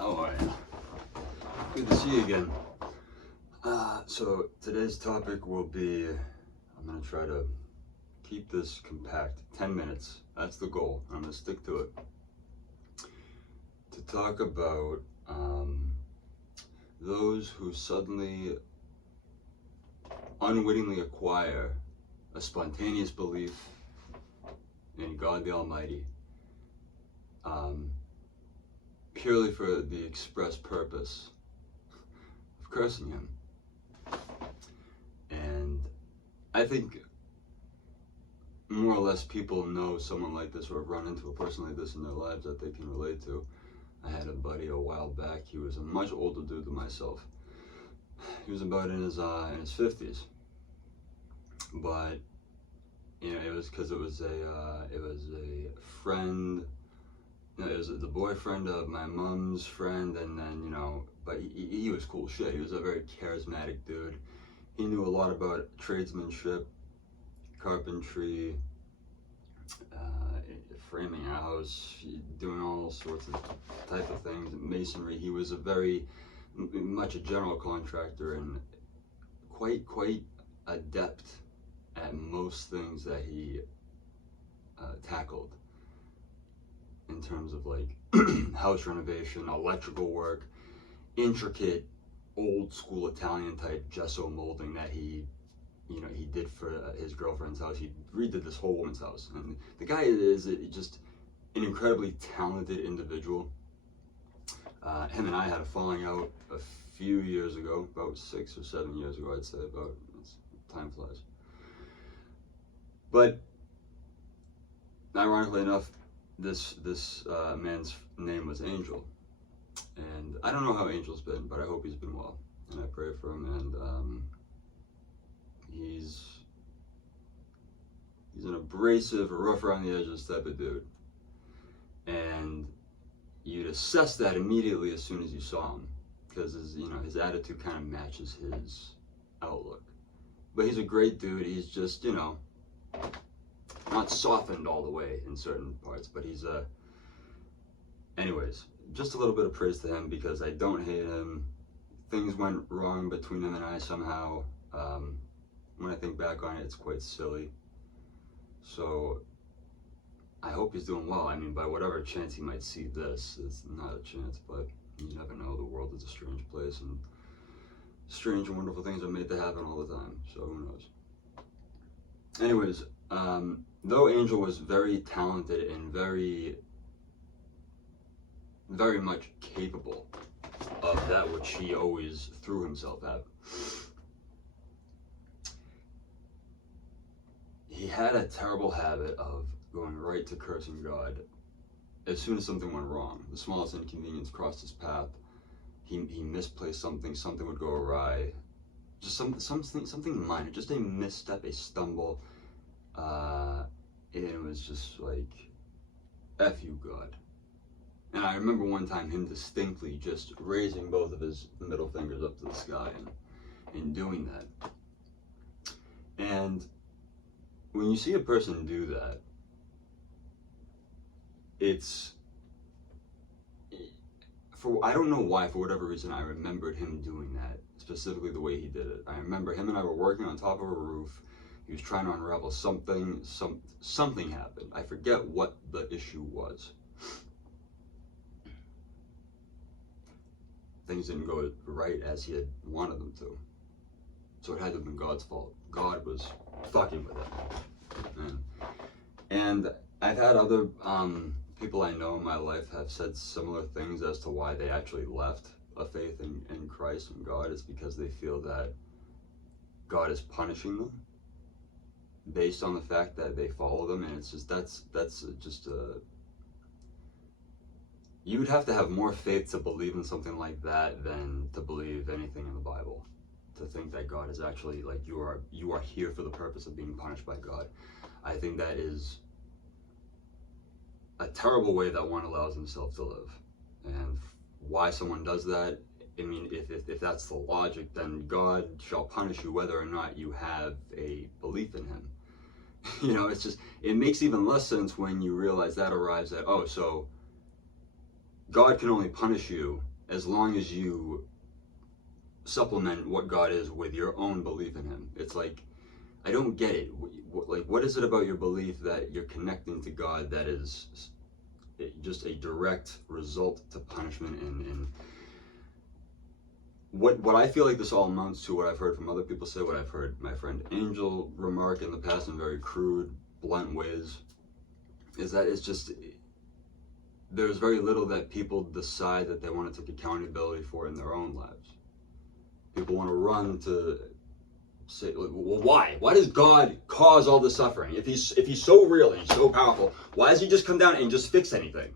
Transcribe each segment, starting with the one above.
How are you? Good to see you again. So today's topic will be, I'm going to try to keep this compact, 10 minutes. That's the goal. I'm going to stick to it. To talk about those who suddenly, unwittingly acquire a spontaneous belief in God the Almighty, purely for the express purpose of cursing Him. And I think more or less people know someone like this or have run into a person like this in their lives that they can relate to. I had a buddy a while back. He was a much older dude than myself. He was about in his 50s, but you know, it was because it was a friend. You know, it was the boyfriend of my mom's friend, and then, you know, but he was cool shit. He was a very charismatic dude. He knew a lot about tradesmanship, carpentry, framing a house, doing all sorts of type of things, masonry. He was a very much a general contractor and quite adept at most things that he tackled in terms of like house renovation, electrical work, intricate old school Italian type gesso molding that he did for his girlfriend's house. He redid this whole woman's house, and the guy is just an incredibly talented individual. Him and I had a falling out a few years ago, about 6 or 7 years ago, I'd say. Time flies. But ironically enough, this man's name was Angel, and I don't know how Angel's been, but I hope he's been well, and I pray for him. And he's an abrasive, rough around the edges type of dude, and you'd assess that immediately as soon as you saw him, because his attitude kind of matches his outlook. But he's a great dude. He's just, not softened all the way in certain parts, but he's anyways, just a little bit of praise to him, because I don't hate him. Things went wrong between him and I somehow. When I think back on it, it's quite silly. So I hope he's doing well. I mean, by whatever chance he might see this, it's not a chance, but you never know. The world is a strange place, and strange and wonderful things are made to happen all the time, so who knows. Anyways, though Angel was very talented and very much capable of that which he always threw himself at, he had a terrible habit of going right to cursing God as soon as something went wrong. The smallest inconvenience crossed his path. He misplaced something would go awry. Just something minor, just a misstep, a stumble. And it was just like, F you, God. And I remember one time him distinctly just raising both of his middle fingers up to the sky and doing that. And when you see a person do that, I don't know why, for whatever reason, I remembered him doing that, specifically the way he did it. I remember him and I were working on top of a roof. He was trying to unravel something happened. I forget what the issue was. Things didn't go right as he had wanted them to. So it had to have been God's fault. God was fucking with it. And I've had other people I know in my life have said similar things as to why they actually left a faith in Christ and God. It's because they feel that God is punishing them based on the fact that they follow them, and it's just that's just you would have to have more faith to believe in something like that than to believe anything in the Bible, to think that God is actually, like, you are here for the purpose of being punished by God. I think that is a terrible way that one allows himself to live. And why someone does that, I mean, if that's the logic, then God shall punish you whether or not you have a belief in him. It's just, it makes even less sense when you realize that arrives at, oh, so God can only punish you as long as you supplement what God is with your own belief in him. It's like, I don't get it. Like, what is it about your belief that you're connecting to God that is just a direct result to punishment? And what I feel like this all amounts to, what I've heard from other people say, what I've heard my friend Angel remark in the past in very crude, blunt ways, is that it's just, there's very little that people decide that they want to take accountability for in their own lives. People want to run to say, well, why? Why does God cause all the suffering? If he's so real and he's so powerful, why does he just come down and just fix anything?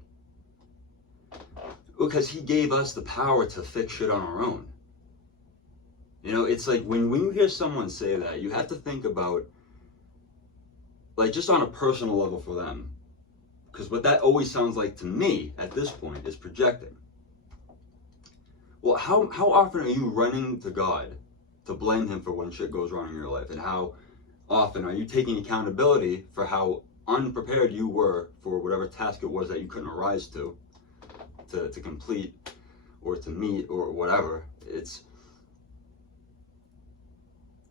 Because he gave us the power to fix shit on our own. You know, it's like when you hear someone say that, you have to think about, like, just on a personal level for them. Because what that always sounds like to me at this point is projecting. Well, how often are you running to God to blame him for when shit goes wrong in your life? And how often are you taking accountability for how unprepared you were for whatever task it was that you couldn't arise to complete or to meet or whatever? It's,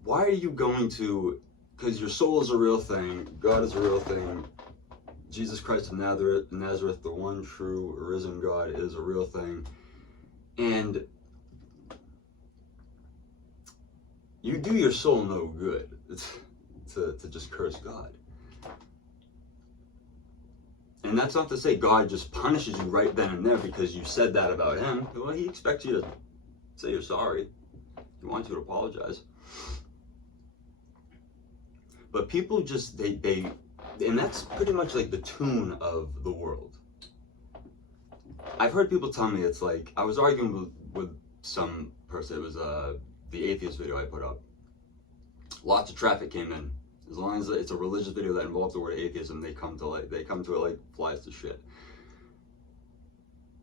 why are you going to, because your soul is a real thing, God is a real thing, Jesus Christ of Nazareth, the one true risen God, is a real thing, and you do your soul no good to just curse God. And that's not to say God just punishes you right then and there because you said that about him. Well, he expects you to say you're sorry. He wants you to apologize. But people just, they and that's pretty much like the tune of the world. I've heard people tell me, it's like, I was arguing with some person, it was the atheist video I put up. Lots of traffic came in. As long as it's a religious video that involves the word atheism, they come to it like flies to shit.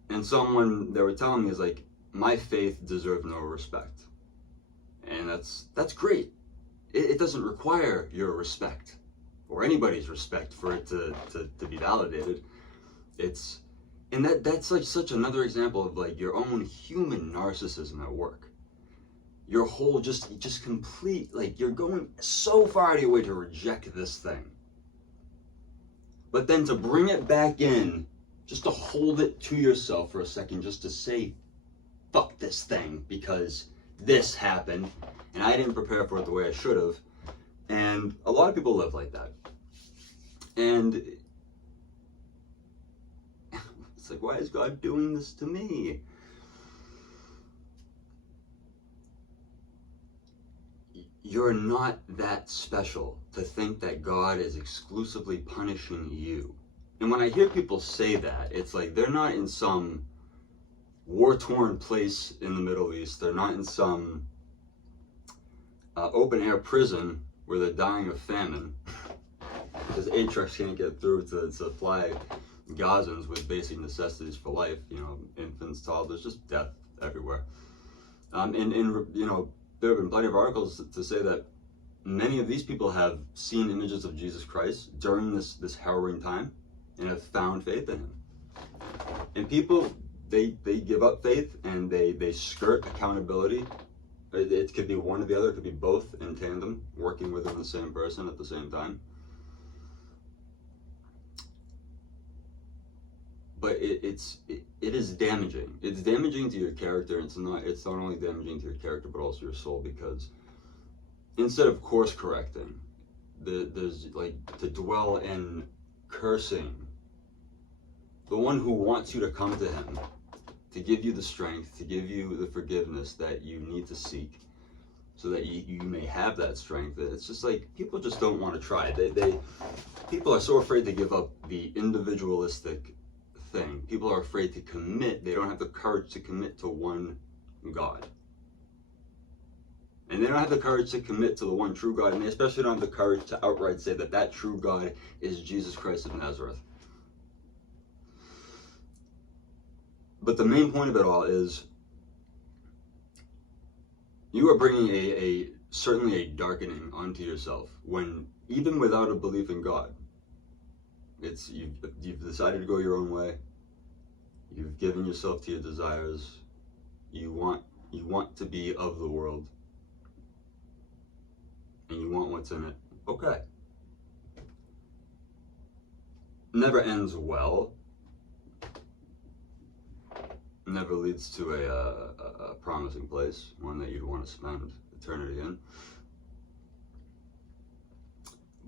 And someone, they were telling me, is like, my faith deserves no respect. And that's great. It doesn't require your respect or anybody's respect for it to be validated. And that's like such another example of like your own human narcissism at work. Your whole just complete, like, you're going so far out of your way to reject this thing. But then to bring it back in, just to hold it to yourself for a second, just to say, fuck this thing, because this happened, and I didn't prepare for it the way I should have. And a lot of people live like that. And it's like, why is God doing this to me? You're not that special to think that God is exclusively punishing you. And when I hear people say that, it's like they're not in some war-torn place in the Middle East. They're not in some open-air prison where they're dying of famine because aid trucks can't get through to supply Gazans with basic necessities for life. You know, infants, toddlers, just death everywhere. And you know, there have been plenty of articles to say that many of these people have seen images of Jesus Christ during this harrowing time and have found faith in him. And people, they give up faith and they skirt accountability. It could be one or the other, it could be both in tandem, working within the same person at the same time. But it is damaging. It's damaging to your character. It's not only damaging to your character, but also your soul, because instead of course correcting, there's like to dwell in cursing the one who wants you to come to him, to give you the strength, to give you the forgiveness that you need to seek, so that you may have that strength. It's just like people just don't want to try. People are so afraid to give up the individualistic thing. People are afraid to commit. They don't have the courage to commit to one God. And they don't have the courage to commit to the one true God, and they especially don't have the courage to outright say that that true God is Jesus Christ of Nazareth. But the main point of it all is you are bringing certainly a darkening onto yourself when, even without a belief in God, you've decided to go your own way. You've given yourself to your desires. You want to be of the world, and you want what's in it. Okay. Never ends well. Never leads to a promising place, one that you'd want to spend eternity in.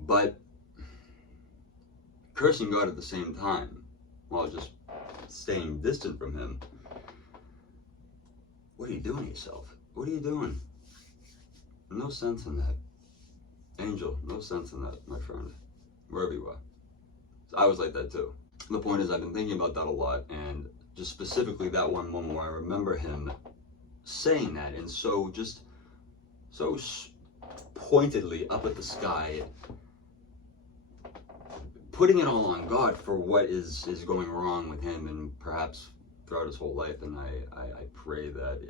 But cursing God at the same time, while just staying distant from Him, what are you doing to yourself? What are you doing? No sense in that. Angel, no sense in that, my friend. Wherever you are. So I was like that too. The point is, I've been thinking about that a lot, and just specifically that one moment where I remember him saying that, and so pointedly up at the sky, putting it all on God for what is going wrong with him and perhaps throughout his whole life. And I pray that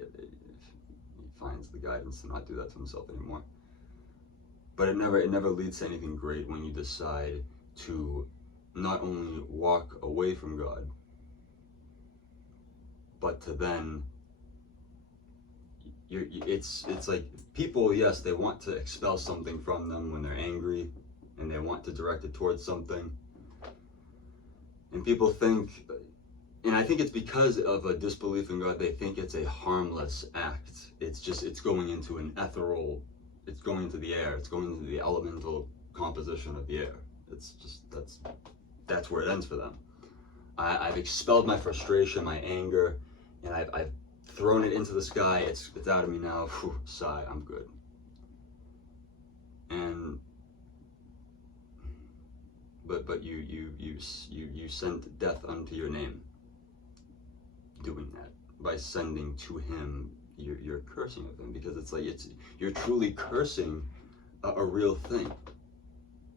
he finds the guidance to not do that to himself anymore. But it never leads to anything great when you decide to not only walk away from God, but to then it's like people, yes, they want to expel something from them when they're angry, and they want to direct it towards something. And people think, and I think it's because of a disbelief in God, they think it's a harmless act. It's going into an ethereal, it's going into the air, it's going into the elemental composition of the air. It's just, that's where it ends for them. I've expelled my frustration, my anger, and I've thrown it into the sky. It's out of me now. Whew, sigh, I'm good. And but you sent death unto your name doing that, by sending to him you're cursing of him, because it's like you're truly cursing a real thing,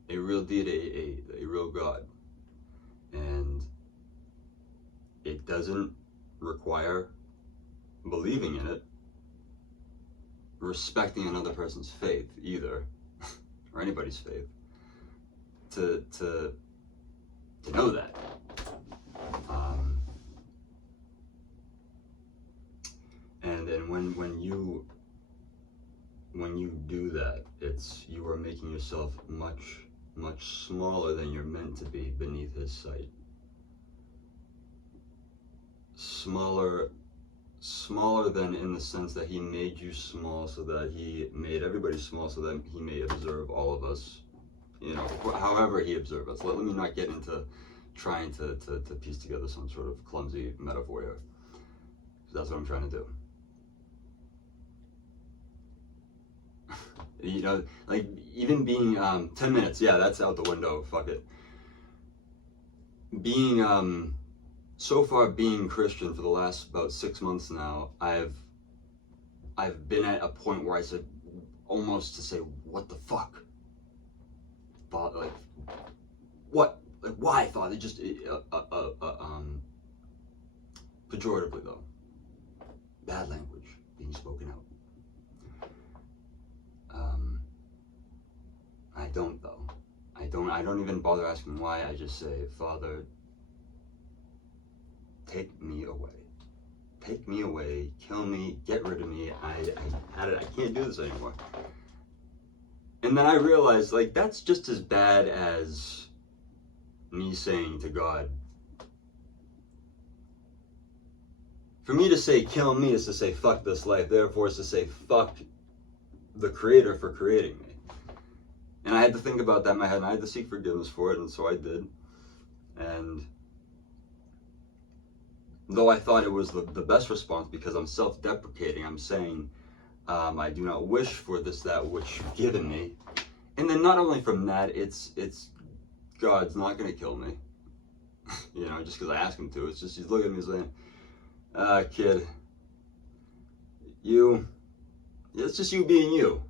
a real deity, a real God. And it doesn't require believing in it, respecting another person's faith either, or anybody's faith, to know that. And when you do that, you are making yourself much smaller than you're meant to be beneath his sight. Smaller than in the sense that he made you small, so that he made everybody small, so that he may observe all of us, however he observed us. Let me not get into trying to piece together some sort of clumsy metaphor here. That's what I'm trying to do. Like even being 10 minutes, yeah, that's out the window, fuck it. Being so far being Christian for the last about 6 months now, I've been at a point where I said, almost to say, what the fuck? Father, like, what? Like, why, Father? Just pejoratively though. Bad language being spoken out. I don't though. I don't even bother asking why. I just say, Father, take me away. Take me away, kill me, get rid of me. I can't do this anymore. And then I realized, like, that's just as bad as me saying to God, for me to say kill me is to say fuck this life, therefore it's to say fuck the Creator for creating me. And I had to think about that in my head, and I had to seek forgiveness for it, and so I did. And though I thought it was the best response, because I'm self-deprecating, I'm saying, I do not wish for this, that which you've given me. And then not only from that, it's God's not going to kill me, just because I ask him to. It's just, he's looking at me saying, kid, it's just you being you.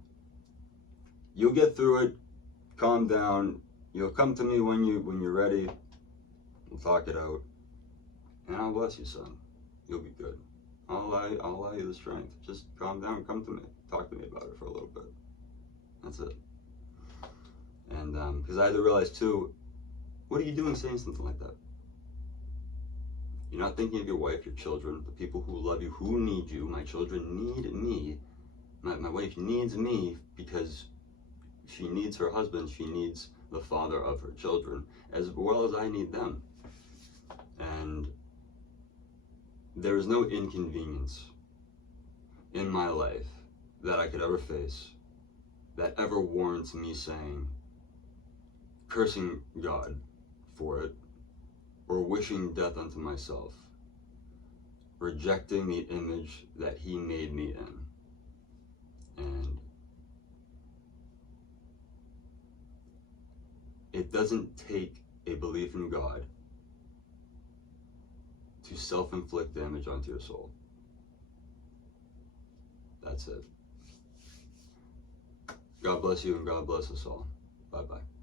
You'll get through it, calm down, you'll come to me when you're ready, we'll talk it out, and I'll bless you, son. You'll be good. I'll allow you the strength. Just calm down, come to me, talk to me about it for a little bit. That's it. And because I had to realize too, what are you doing saying something like that? You're not thinking of your wife, your children, the people who love you, who need you. My children need me. My wife needs me because she needs her husband. She needs the father of her children, as well as I need them. And there is no inconvenience in my life that I could ever face that ever warrants me saying, cursing God for it, or wishing death unto myself, rejecting the image that He made me in. And it doesn't take a belief in God to self-inflict damage onto your soul. That's it. God bless you and God bless us all. Bye-bye.